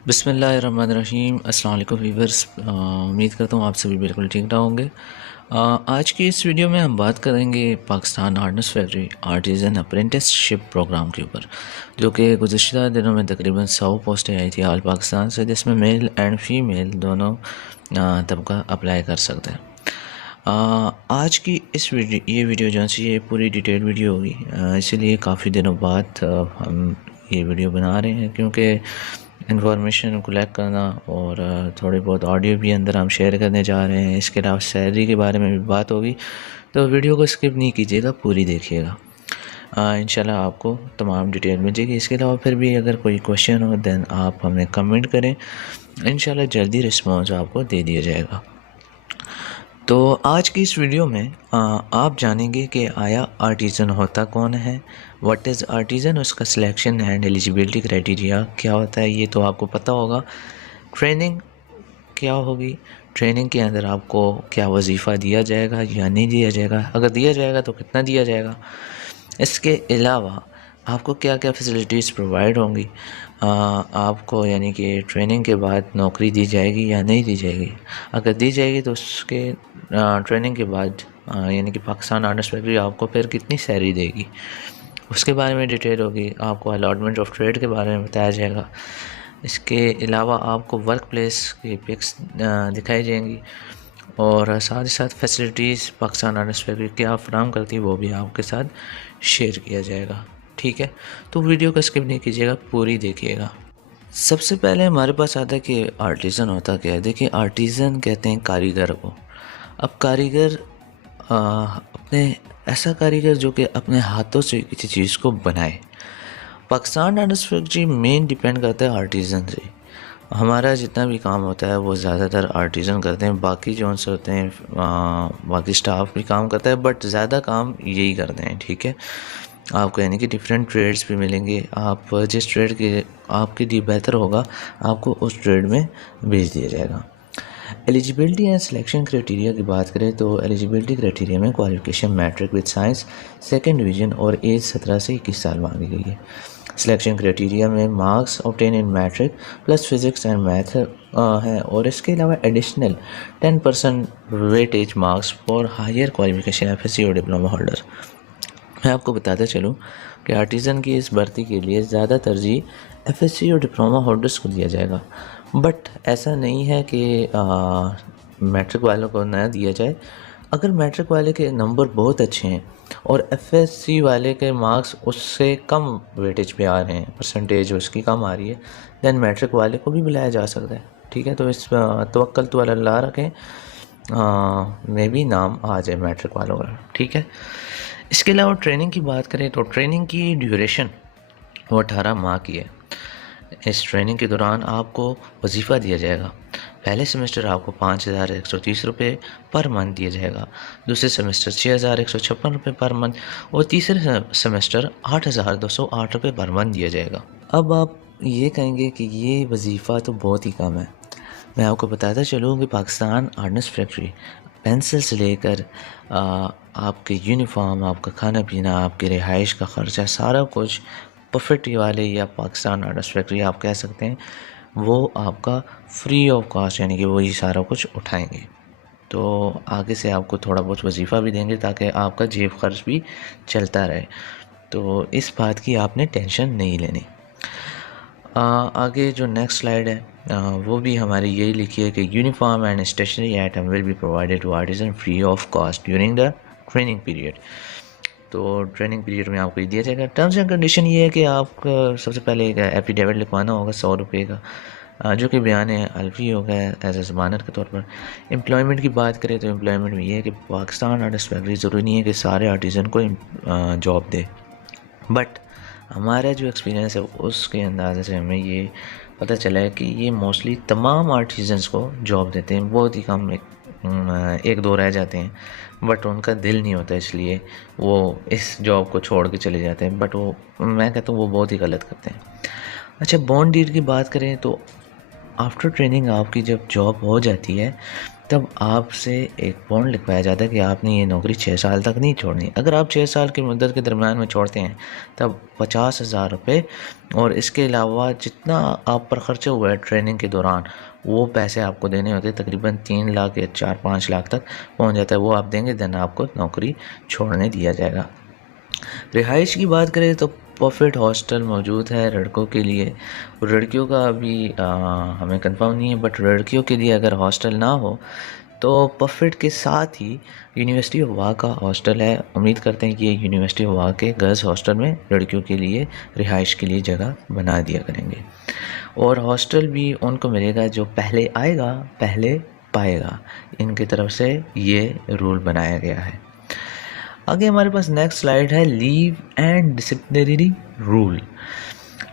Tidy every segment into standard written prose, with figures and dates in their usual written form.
बिस्मिल्लाहिर्रहमानिर्रहीम। अस्सलाम वालेकुम वीवर्स। उम्मीद करता हूँ आप सभी बिल्कुल ठीक ठाक होंगे। आज की इस वीडियो में हम बात करेंगे Pakistan ordnance factory artisan apprenticeship programme के ऊपर, जो कि गुज़िश्ता दिनों में तकरीबन 100 पोस्टें आई थी आल पाकिस्तान से, जिसमें मेल एंड फीमेल दोनों तबका अप्लाई कर सकते हैं। आज की इस ये वीडियो जो है ये पूरी डिटेल वीडियो होगी, इसीलिए काफ़ी दिनों बाद हम ये वीडियो बना रहे हैं, क्योंकि इंफॉर्मेशन कलेक्ट करना और थोड़ी बहुत ऑडियो भी अंदर हम शेयर करने जा रहे हैं। इसके अलावा सैलरी के बारे में भी बात होगी, तो वीडियो को स्किप नहीं कीजिएगा, पूरी देखिएगा। इंशाल्लाह आपको तमाम डिटेल मिल जाएगी। इसके अलावा फिर भी अगर कोई क्वेश्चन हो दैन आप हमें कमेंट करें, इंशाल्लाह जल्दी रिस्पॉन्स आपको दे दिया जाएगा। तो आज की इस वीडियो में आप जानेंगे कि आया आर्टिज़न होता कौन है, व्हाट इज़ आर्टिज़न, उसका सिलेक्शन एंड एलिजिबिलिटी क्राइटेरिया क्या होता है, ये तो आपको पता होगा। ट्रेनिंग क्या होगी, ट्रेनिंग के अंदर आपको क्या वजीफ़ा दिया जाएगा या नहीं दिया जाएगा, अगर दिया जाएगा तो कितना दिया जाएगा। इसके अलावा आपको क्या क्या फैसिलिटीज़ प्रोवाइड होंगी, आपको यानी कि ट्रेनिंग के बाद नौकरी दी जाएगी या नहीं दी जाएगी। अगर दी जाएगी तो उसके ट्रेनिंग के बाद यानी कि पाकिस्तान हार्डनेस फैक्ट्री आपको फिर कितनी सैलरी देगी, उसके बारे में डिटेल होगी। आपको अलॉटमेंट ऑफ ट्रेड के बारे में बताया जाएगा। इसके अलावा आपको वर्क प्लेस की पिक्स दिखाई जाएंगी और साथ ही साथ फैसिलिटीज़ पाकिस्तान हार्डनेस फैक्ट्री क्या फराहम करती है वो भी आपके साथ शेयर किया जाएगा। ठीक है, तो वीडियो को स्किप नहीं कीजिएगा, पूरी देखिएगा। सबसे पहले हमारे पास आता है कि आर्टिज़न होता क्या है। देखिए, आर्टिज़न कहते हैं कारीगर को। अब कारीगर अपने ऐसा कारीगर जो कि अपने हाथों से किसी चीज़ को बनाए। Pakistan ordnance factory main depend करता है आर्टिज़न से। हमारा जितना भी काम होता है वो ज़्यादातर आर्टिज़न करते हैं, बाकी जो से होते हैं बाकी स्टाफ भी काम करता है, बट ज़्यादा काम यही करते हैं। ठीक है, आपको यानी कि डिफरेंट ट्रेड्स भी मिलेंगे। आप जिस ट्रेड के आपके लिए बेहतर होगा आपको उस ट्रेड में भेज दिया जाएगा। एलिजिबिलिटी एंड सिलेक्शन क्राइटेरिया की बात करें तो एलिजिबिलिटी क्राइटेरिया में qualification matric with science second division और एज 17 से 21 साल मांगी गई है। सिलेक्शन क्राइटेरिया में marks obtain in matric plus physics and math है, और इसके अलावा additional 10% weightage marks for higher qualification FSc और डिप्लोमा होल्डर। मैं आपको बताता चलूँ कि आर्टिज़न की इस भर्ती के लिए ज़्यादा तरजीह एफएससी और डिप्लोमा होल्डर्स को दिया जाएगा, बट ऐसा नहीं है कि मैट्रिक वालों को ना दिया जाए। अगर मैट्रिक वाले के नंबर बहुत अच्छे हैं और एफएससी वाले के मार्क्स उससे कम वेटेज पे आ रहे हैं, परसेंटेज उसकी कम आ रही है, दैन मैट्रिक वाले को भी बुलाया जा सकता है। ठीक है, तो इस तवक्कल तो अल्लाह रखें, में भी नाम आ जाए मैट्रिक वालों का। ठीक है, इसके अलावा ट्रेनिंग की बात करें तो ट्रेनिंग की ड्यूरेशन वो 18 माह की है। इस ट्रेनिंग के दौरान आपको वजीफ़ा दिया जाएगा। पहले सेमेस्टर आपको 5,130 रुपये पर मंथ दिया जाएगा, दूसरे सेमेस्टर 6,156 रुपये पर मंथ और तीसरे सेमेस्टर 8,208 रुपये पर मंथ दिया जाएगा। अब आप ये कहेंगे कि ये वजीफ़ा तो बहुत ही कम है। मैं आपको बताता चलूँ कि पाकिस्तान हार्डनेस फैक्ट्री पेंसिल से लेकर आपके यूनिफॉर्म, आपका खाना पीना, आपके रिहाइश का ख़र्चा, सारा कुछ परफेक्ट वाले या पाकिस्तान हार्डनेस फैक्ट्री आप कह सकते हैं, वो आपका फ्री ऑफ कॉस्ट यानी कि वही सारा कुछ उठाएंगे। तो आगे से आपको थोड़ा बहुत वजीफ़ा भी देंगे ताकि आपका जेब खर्च भी चलता रहे। तो इस बात की आपने टेंशन नहीं लेनी। आगे जो नेक्स्ट स्लाइड है वो भी हमारी यही लिखी है कि uniform and stationery item will be provided to artisan free of cost during the training period. तो ट्रेनिंग पीरियड में आपको ये दिया जाएगा। टर्म्स एंड कंडीशन ये है कि आपको सबसे पहले एक एफिडेविट लिखवाना होगा 100 रुपये का, जो कि बयान अलफी होगा एज ए ज़मानत के तौर पर। एम्प्लॉयमेंट की बात करें तो एम्प्लॉयमेंट में ये है कि पाकिस्तान हार्डनेस फैक्ट्री ज़रूरी नहीं है कि सारे आर्टिज़न को जॉब दे, बट हमारा जो एक्सपीरियंस है उसके अंदाज़े से हमें ये पता चला है कि ये मोस्टली तमाम आर्टिज़न्स को जॉब देते हैं। बहुत ही कम एक दो रह जाते हैं, बट उनका दिल नहीं होता, इसलिए वो इस जॉब को छोड़ के चले जाते हैं। बट वो मैं कहता हूँ वो बहुत ही गलत करते हैं। अच्छा, बॉन्ड डीड की बात करें तो आफ्टर ट्रेनिंग आपकी जब जॉब हो जाती है तब आपसे एक बॉन्ड लिखवाया जाता है कि आपने ये नौकरी 6 साल तक नहीं छोड़नी। अगर आप 6 साल की मुद्दत के दरमियान में छोड़ते हैं तब 50,000 रुपये और इसके अलावा जितना आप पर ख़र्चा हुआ है ट्रेनिंग के दौरान वो पैसे आपको देने होते हैं। तकरीबन 3 लाख या 4-5 लाख तक पहुंच जाता है, वो आप देंगे, देन आपको नौकरी छोड़ने दिया जाएगा। रिहाइश की बात करें तो परफेक्ट हॉस्टल मौजूद है लड़कों के लिए, और लड़कियों का अभी हमें कंफर्म नहीं है, बट लड़कियों के लिए अगर हॉस्टल ना हो तो परफेक्ट के साथ ही यूनिवर्सिटी ऑफ वाह का हॉस्टल है। उम्मीद करते हैं कि ये यूनिवर्सिटी ऑफ वाह के गर्ल्स हॉस्टल में लड़कियों के लिए रिहाइश के लिए जगह बना दिया करेंगे, और हॉस्टल भी उनको मिलेगा जो पहले आएगा पहले पाएगा। इनकी तरफ से ये रूल बनाया गया है। आगे हमारे पास नेक्स्ट स्लाइड है लीव एंड डिसिप्लिनरी रूल।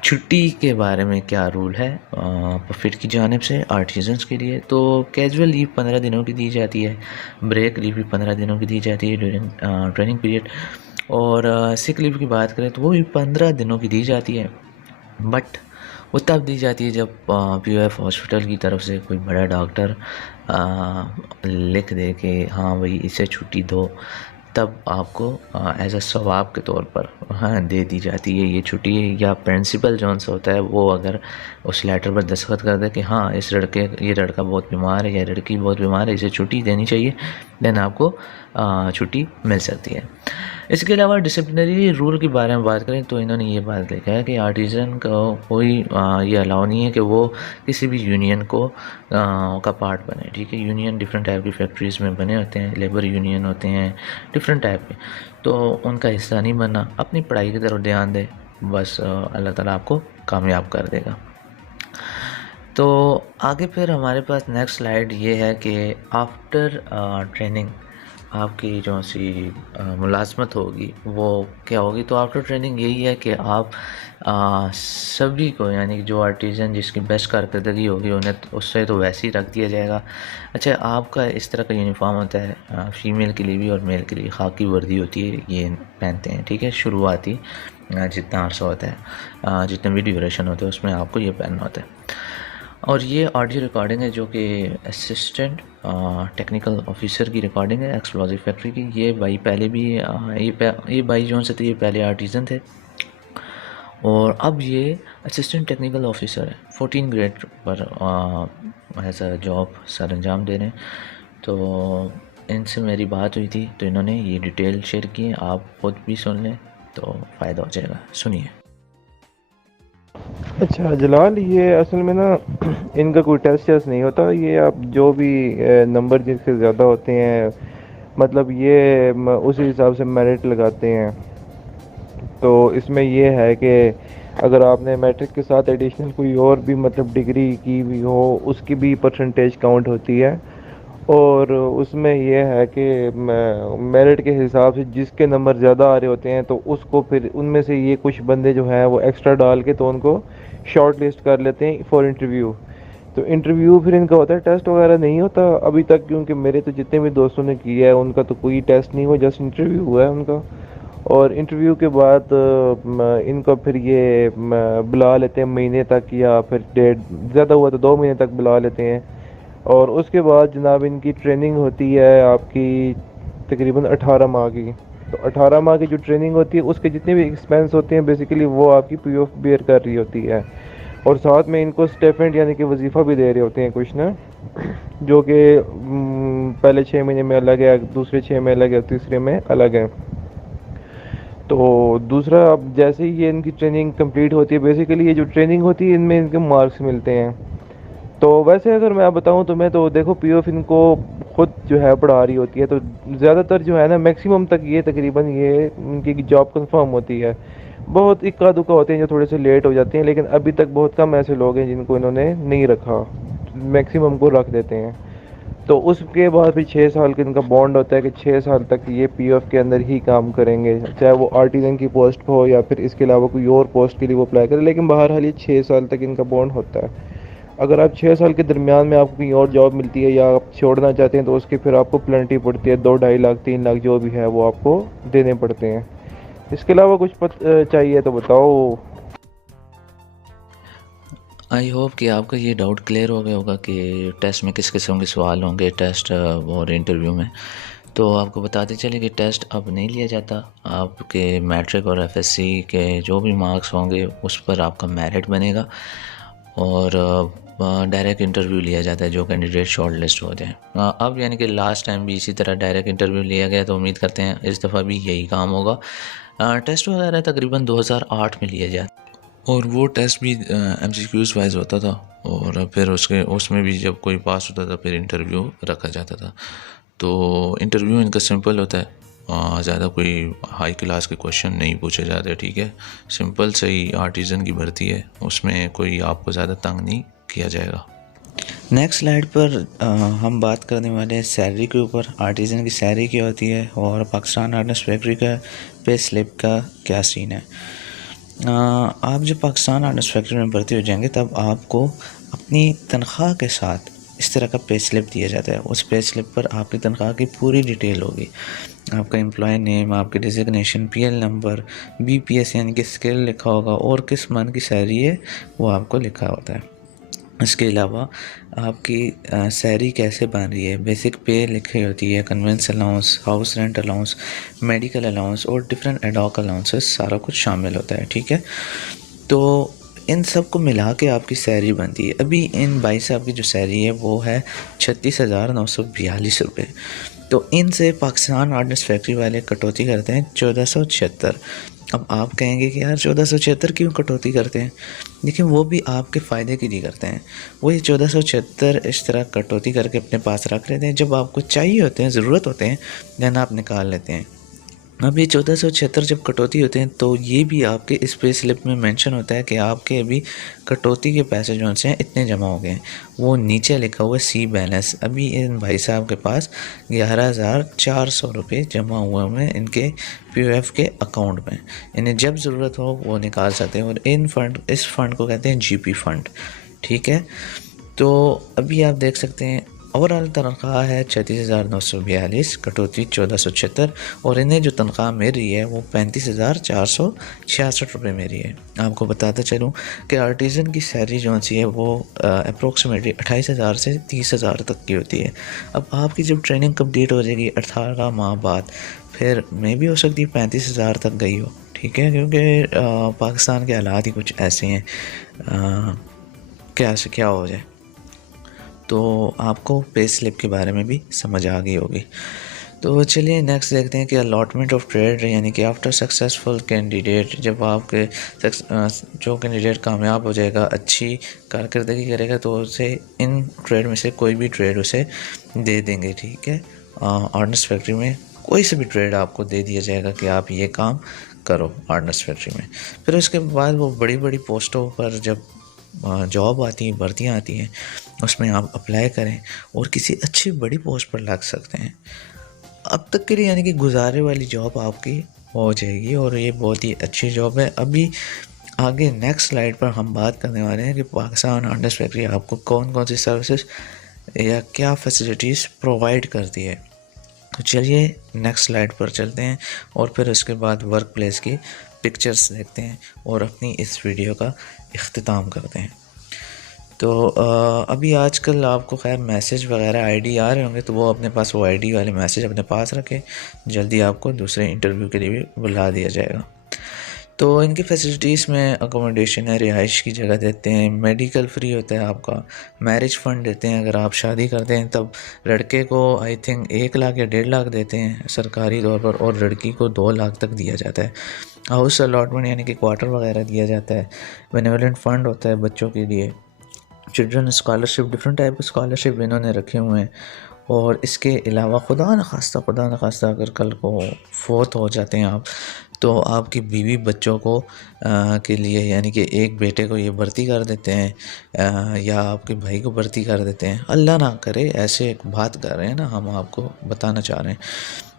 छुट्टी के बारे में क्या रूल है परफेक्ट की जानिब से आर्टिजन्स के लिए। तो कैजुअल लीव 15 दिनों की दी जाती है, ब्रेक लीव भी 15 दिनों की दी जाती है ड्यूरिंग ट्रेनिंग पीरियड, और सिक लीव की बात करें तो वो भी 15 दिनों की दी जाती है, बट वो तब दी जाती है जब POF हॉस्पिटल की तरफ से कोई बड़ा डॉक्टर लिख दे कि हाँ भाई इसे छुट्टी दो, तब आपको एज अ सवाब के तौर पर दे दी जाती है ये छुट्टी। या प्रिंसिपल जौन सा होता है वो अगर उस लेटर पर दस्तखत कर दे कि हाँ ये लड़का बहुत बीमार है या लड़की बहुत बीमार है, इसे छुट्टी देनी चाहिए, देन आपको छुट्टी मिल सकती है। इसके अलावा डिसिप्लिनरी रूल के बारे में बात करें तो इन्होंने ये बात लिखा है कि आर्टिज़न का कोई ये अलाउ नहीं है कि वो किसी भी यूनियन को का पार्ट बने। ठीक है, यूनियन डिफरेंट टाइप की फैक्ट्रीज़ में बने होते हैं, लेबर यूनियन होते हैं डिफरेंट टाइप के, तो उनका हिस्सा नहीं बनना, अपनी पढ़ाई की तरफ ध्यान दे, बस अल्लाह ताला आपको कामयाब कर देगा। तो आगे फिर हमारे पास नेक्स्ट स्लाइड ये है कि आफ्टर ट्रेनिंग आपकी जो सी मुलाजमत होगी वो क्या होगी। तो आफ्टर ट्रेनिंग यही है कि आप सभी को, यानी कि जो आर्टिज़न जिसकी बेस्ट कारकर्दगी होगी उन्हें उससे तो वैसे ही रख दिया जाएगा। अच्छा, आपका इस तरह का यूनिफॉर्म होता है फ़ीमेल के लिए भी और मेल के लिए, खाकी वर्दी होती है, ये पहनते हैं। ठीक है, शुरुआती जितना अर्सा होता है, जितने भी ड्यूरेशन होते हैं उसमें आपको ये पहनना होता है। और ये ऑडियो रिकॉर्डिंग है जो कि असिस्टेंट टेक्निकल ऑफिसर की रिकॉर्डिंग है एक्सप्लोजिव फैक्ट्री की। ये भाई पहले भी ये भाई जो से थे ये पहले आर्टिज़न थे और अब ये असिस्टेंट टेक्निकल ऑफिसर है, 14 ग्रेड पर ऐसा जॉब सर अंजाम दे रहे हैं। तो इनसे मेरी बात हुई थी तो इन्होंने ये डिटेल शेयर की है, आप खुद भी सुन लें तो फ़ायदा हो जाएगा। सुनिए। अच्छा जलाल, ये असल में ना इनका कोई टेस्ट नहीं होता। ये आप जो भी नंबर जिसके ज़्यादा होते हैं, मतलब ये उसी हिसाब से मेरिट लगाते हैं। तो इसमें ये है कि अगर आपने मैट्रिक के साथ एडिशनल कोई और भी मतलब डिग्री की भी हो, उसकी भी परसेंटेज काउंट होती है। और उसमें यह है कि मेरिट के हिसाब से जिसके नंबर ज़्यादा आ रहे होते हैं तो उसको फिर उनमें से ये कुछ बंदे जो हैं वो एक्स्ट्रा डाल के तो उनको शॉर्ट लिस्ट कर लेते हैं फॉर इंटरव्यू। तो इंटरव्यू फिर इनका होता है, टेस्ट वगैरह नहीं होता अभी तक, क्योंकि मेरे तो जितने भी दोस्तों ने किया है उनका तो कोई टेस्ट नहीं हुआ, जस्ट इंटरव्यू हुआ है उनका। और इंटरव्यू के बाद इनको फिर ये बुला लेते हैं महीने तक, या फिर डेढ़ ज़्यादा हुआ तो 2 महीने तक बुला लेते हैं। और उसके बाद जनाब इनकी ट्रेनिंग होती है आपकी तकरीबन 18 माह की। तो 18 माह की जो ट्रेनिंग होती है उसके जितने भी एक्सपेंस होते हैं बेसिकली वो आपकी POF बेयर कर रही होती है। और साथ में इनको स्टेफेंट यानी कि वजीफ़ा भी दे रहे होते हैं कुछ ना, जो कि पहले 6 महीने में अलग है, दूसरे 6 में अलग है, तीसरे में अलग है। तो दूसरा, अब जैसे ही ये इनकी ट्रेनिंग कंप्लीट होती है, बेसिकली ये जो ट्रेनिंग होती है इनमें इनके मार्क्स मिलते हैं। तो वैसे अगर मैं बताऊं तो मैं तो देखो POF इनको खुद जो है पढ़ा रही होती है, तो ज़्यादातर जो है ना मैक्सिमम तक ये तकरीबन ये इनकी जॉब कंफर्म होती है। बहुत इक्का दुक्का होते हैं जो थोड़े से लेट हो जाते हैं, लेकिन अभी तक बहुत कम ऐसे लोग हैं जिनको इन्होंने नहीं रखा, मैक्सिमम को रख देते हैं। तो उसके बाद फिर 6 साल का इनका बॉन्ड होता है कि 6 साल तक ये POF के अंदर ही काम करेंगे, चाहे वो आर्टिजन की पोस्ट हो या फिर इसके अलावा कोई और पोस्ट के लिए वो अप्लाई करें, लेकिन बहरहाल ये 6 साल तक इनका बॉन्ड होता है। अगर आप 6 साल के दरमियान में आपको कहीं और जॉब मिलती है या आप छोड़ना चाहते हैं तो उसकी फिर आपको पेनल्टी पड़ती है, 2-2.5 लाख 3 लाख जो भी है वो आपको देने पड़ते हैं। इसके अलावा कुछ चाहिए तो बताओ। आई होप कि आपका ये डाउट क्लियर हो गया होगा कि टेस्ट में किस किस्म के सवाल होंगे टेस्ट और इंटरव्यू में। तो आपको बताते चले कि टेस्ट अब नहीं लिया जाता। आपके मैट्रिक और एफएससी के जो भी मार्क्स होंगे उस पर आपका मेरिट बनेगा और डायरेक्ट इंटरव्यू लिया जाता है जो कैंडिडेट शॉर्ट लिस्ट हो जाए। अब यानी कि लास्ट टाइम भी इसी तरह डायरेक्ट इंटरव्यू लिया गया, तो उम्मीद करते हैं इस दफ़ा भी यही काम होगा। टेस्ट वगैरह तकरीबन 2008 में लिया जाता और वो टेस्ट भी एमसीक्यूज़ वाइज होता था और फिर उसमें भी जब कोई पास होता था फिर इंटरव्यू रखा जाता था। तो इंटरव्यू इनका सिंपल होता है, ज़्यादा कोई हाई क्लास के क्वेश्चन नहीं पूछे जाते, ठीक है। सिंपल से ही आर्टिज़न की भर्ती है, उसमें कोई आपको ज़्यादा तंग नहीं किया जाएगा। नेक्स्ट स्लाइड पर हम बात करने वाले हैं सैलरी के ऊपर। आर्टिज़न की सैलरी क्या होती है और पाकिस्तान आर्टिस्ट फैक्ट्री का पे स्लिप का क्या सीन है। आप जब पाकिस्तान आर्टिस्ट फैक्ट्री में भर्ती हो जाएंगे तब आपको अपनी तनख्वाह के साथ इस तरह का पे स्लिप दिया जाता है। उस पे स्लिप पर आपकी तनख्वाह की पूरी डिटेल होगी, आपका एम्प्लॉय नेम, आपकी डिजिग्नेशन, पीएल नंबर, बीपीएस यानी कि स्किल लिखा होगा और किस मंथ की सैलरी है वो आपको लिखा होता है। इसके अलावा आपकी सैलरी कैसे बन रही है, बेसिक पे लिखी होती है, convince allowance, house rent allowance, medical allowance और डिफरेंट एडॉक अलाउंसेस, सारा कुछ शामिल होता है, ठीक है। तो इन सब को मिला के आपकी सैलरी बनती है। अभी इन भाई साहब की जो सैलरी है वो है 36,942 रुपये। तो इनसे पाकिस्तान आर्टिस्ट फैक्ट्री वाले कटौती करते हैं 1476। अब आप कहेंगे कि यार 1476 क्यों कटौती करते हैं। देखिए वो भी आपके फ़ायदे के लिए करते हैं। वो ये 1476 इस तरह कटौती करके अपने पास रख लेते हैं, जब आपको चाहिए होते हैं, ज़रूरत होते हैं, देन आप निकाल लेते हैं। अब ये 1476 जब कटौती होते हैं तो ये भी आपके इस पे स्लिप में मेंशन होता है कि आपके अभी कटौती के पैसे जो हैं इतने जमा हो गए हैं। वो नीचे लिखा हुआ है सी बैलेंस। अभी इन भाई साहब के पास 11,400 रुपये जमा हुए हैं इनके पीओएफ के अकाउंट में। इन्हें जब ज़रूरत हो वो निकाल सकते हैं और इस फंड को कहते हैं जीपी फंड, ठीक है। तो अभी आप देख सकते हैं ओवरऑल तनख्वाह है 36,942, कटौती 1476 और इन्हें जो तनख्वाह मिल रही है वो 35,466 रुपये मिल रही है। आपको बताते चलूँ कि आर्टिज़न की सैलरी जो सी है वो अप्रोक्सीमेटली 28,000 से 30,000 तक की होती है। अब आपकी जब ट्रेनिंग कंप्लीट हो जाएगी 18 माह बाद, फिर में भी हो सकती है 35,000 तक गई हो, ठीक है, क्योंकि पाकिस्तान के हालात ही कुछ ऐसे हैं, क्या से क्या हो जाए। तो आपको पे स्लिप के बारे में भी समझ आ गई होगी। तो चलिए नेक्स्ट देखते हैं कि अलॉटमेंट ऑफ ट्रेड यानी कि आफ्टर सक्सेसफुल कैंडिडेट, जब आपके जो कैंडिडेट कामयाब हो जाएगा, अच्छी कारकर्दगी करेगा, तो उसे इन ट्रेड में से कोई भी ट्रेड उसे दे देंगे, ठीक है। आर्टिस्ट फैक्ट्री में कोई से भी ट्रेड आपको दे दिया जाएगा कि आप ये काम करो आर्टिस्ट फैक्ट्री में। फिर उसके बाद वो बड़ी बड़ी पोस्टों पर जब जॉब आती है, भर्तियाँ आती हैं, उसमें आप अप्लाई करें और किसी अच्छी बड़ी पोस्ट पर लग सकते हैं। अब तक के लिए यानी कि गुजारे वाली जॉब आपकी हो जाएगी और ये बहुत ही अच्छी जॉब है। अभी आगे नेक्स्ट स्लाइड पर हम बात करने वाले हैं कि पाकिस्तान आर्टिस्ट फैक्ट्री आपको कौन कौन सी सर्विसेज या क्या फैसिलिटीज़ प्रोवाइड करती है। तो चलिए नेक्स्ट स्लाइड पर चलते हैं और फिर उसके बाद वर्क प्लेस की पिक्चर्स देखते हैं और अपनी इस वीडियो का इख्तिताम करते हैं। तो अभी आजकल आपको खैर मैसेज वगैरह आईडी आ रहे होंगे, तो वो अपने पास वो आईडी वाले मैसेज अपने पास रखें, जल्दी आपको दूसरे इंटरव्यू के लिए भी बुला दिया जाएगा। तो इनकी फैसिलिटीज़ में अकोमोडेशन है, रिहाइश की जगह देते हैं, मेडिकल फ्री होता है आपका, मैरिज फ़ंड देते हैं अगर आप शादी करते हैं तब। लड़के को आई थिंक 1 लाख या 1.5 लाख देते हैं सरकारी तौर पर और लड़की को 2 लाख तक दिया जाता है। हाउस अलॉटमेंट यानी कि क्वार्टर वगैरह दिया जाता है। बेनेवलेंट फ़ंड होता है बच्चों के लिए, चिल्ड्रन स्कॉलरशिप, डिफरेंट टाइप के स्कॉलरशिप इन्होंने रखे हुए हैं। और इसके अलावा खुदा न खास्ता अगर कल को फोत हो जाते हैं आप, तो आपकी बीवी बच्चों को के लिए यानी कि एक बेटे को ये भर्ती कर देते हैं या आपके भाई को भर्ती कर देते हैं। अल्लाह ना करे, ऐसे एक बात कर रहे हैं ना, हम आपको बताना चाह रहे हैं।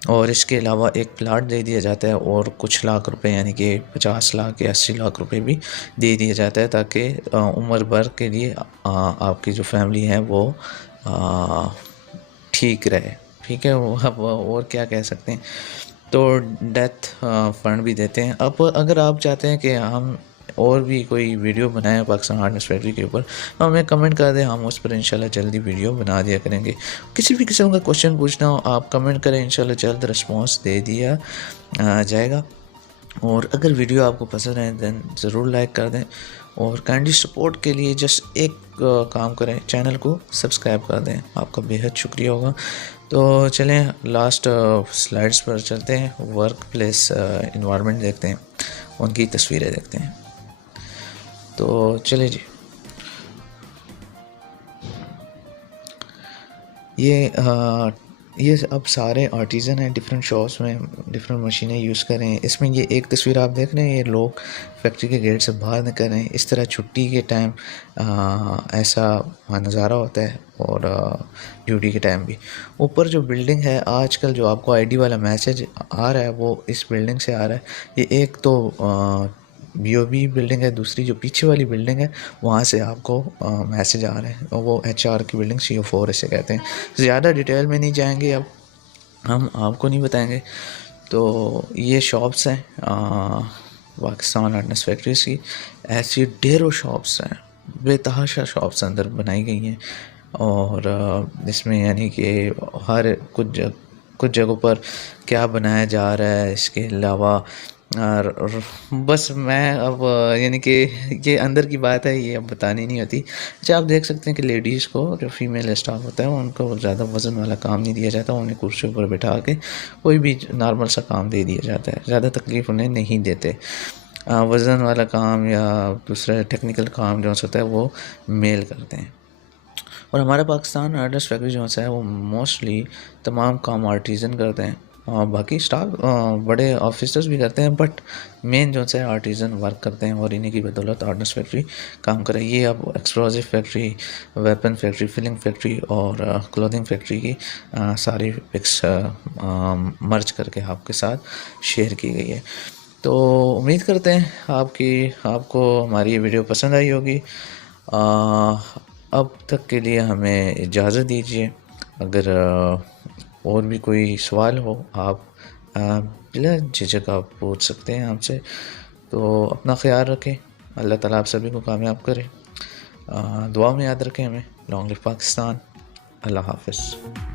और इसके अलावा एक प्लाट दे दिया जाता है और कुछ लाख रुपए यानी कि 50 लाख या 80 लाख रुपए भी दे दिया जाता है, ताकि उम्र भर के लिए आपकी जो फैमिली है वो ठीक रहे, ठीक है। वो अब और क्या कह सकते हैं। तो डेथ फंड भी देते हैं। अब अगर आप चाहते हैं कि हम और भी कोई वीडियो बनाए पाकिस्तान हार्डनेस फैक्ट्री के ऊपर तो हमें कमेंट कर दें, हम उस पर इंशाल्लाह जल्दी वीडियो बना दिया करेंगे। किसी भी किस्म का क्वेश्चन पूछना हो आप कमेंट करें, इंशाल्लाह जल्द रिस्पॉन्स दे दिया जाएगा। और अगर वीडियो आपको पसंद है दैन ज़रूर लाइक कर दें और काइंडली सपोर्ट के लिए जस्ट एक काम करें, चैनल को सब्सक्राइब कर दें, आपका बेहद शुक्रिया होगा। तो चलें लास्ट स्लाइड्स पर चलते हैं, वर्क प्लेस इन्वायरमेंट देखते हैं, उनकी तस्वीरें देखते हैं। तो चले जी, ये अब सारे आर्टिज़न हैं, डिफरेंट शॉप्स में डिफरेंट मशीनें यूज़ कर रहे हैं। इसमें ये एक तस्वीर आप देख रहे हैं, ये लोग फैक्ट्री के गेट से बाहर निकल रहे हैं। इस तरह छुट्टी के टाइम ऐसा नज़ारा होता है और ड्यूटी के टाइम भी। ऊपर जो बिल्डिंग है आजकल जो आपको आईडी वाला मैसेज आ रहा है वो इस बिल्डिंग से आ रहा है। ये एक तो BOB बिल्डिंग है, दूसरी जो पीछे वाली बिल्डिंग है वहाँ से आपको मैसेज आ रहे हैं और वो HR की बिल्डिंग CO4 इसे कहते हैं। ज़्यादा डिटेल में नहीं जाएंगे, अब हम आपको नहीं बताएंगे। तो ये शॉप्स हैं पाकिस्तान हार्डनेस फैक्ट्रीज़ की। ऐसी ढेरों शॉप्स हैं, बेतहाशा शॉप्स अंदर बनाई गई हैं और इसमें यानी कि हर कुछ जगहों पर क्या बनाया जा रहा है इसके अलावा और बस मैं अब यानी कि ये अंदर की बात है, ये अब बतानी नहीं होती। अच्छा, आप देख सकते हैं कि लेडीज़ को जो फीमेल स्टाफ होता है उनको ज़्यादा वज़न वाला काम नहीं दिया जाता, उन्हें कुर्सी पर बैठा के कोई भी नॉर्मल सा काम दे दिया जाता है, ज़्यादा तकलीफ़ उन्हें नहीं देते। वज़न वाला काम या दूसरा टेक्निकल काम जो होता है वो मेल करते हैं। और हमारा पाकिस्तान हार्डनेस फैक्ट्री जो है वो मोस्टली तमाम काम आर्टिज़न करते हैं, बाकी स्टाफ बड़े ऑफिसर्स भी करते हैं, बट मेन जो है आर्टिज़न वर्क करते हैं और इन्हीं की बदौलत हार्डनेस फैक्ट्री काम करे। ये अब explosive factory, weapon factory, filling factory और क्लोथिंग फैक्ट्री की सारी पिक्स मर्ज करके आपके साथ शेयर की गई है। तो उम्मीद करते हैं आपको हमारी ये वीडियो पसंद आई होगी। अब तक के लिए हमें इजाज़त दीजिए। अगर और भी कोई सवाल हो आप बिला झिझक आप पूछ सकते हैं हमसे। तो अपना ख्याल रखें, अल्लाह ताला आप सभी को कामयाब करे। दुआ में याद रखें हमें। Long live Pakistan. अल्लाह हाफ़िज़।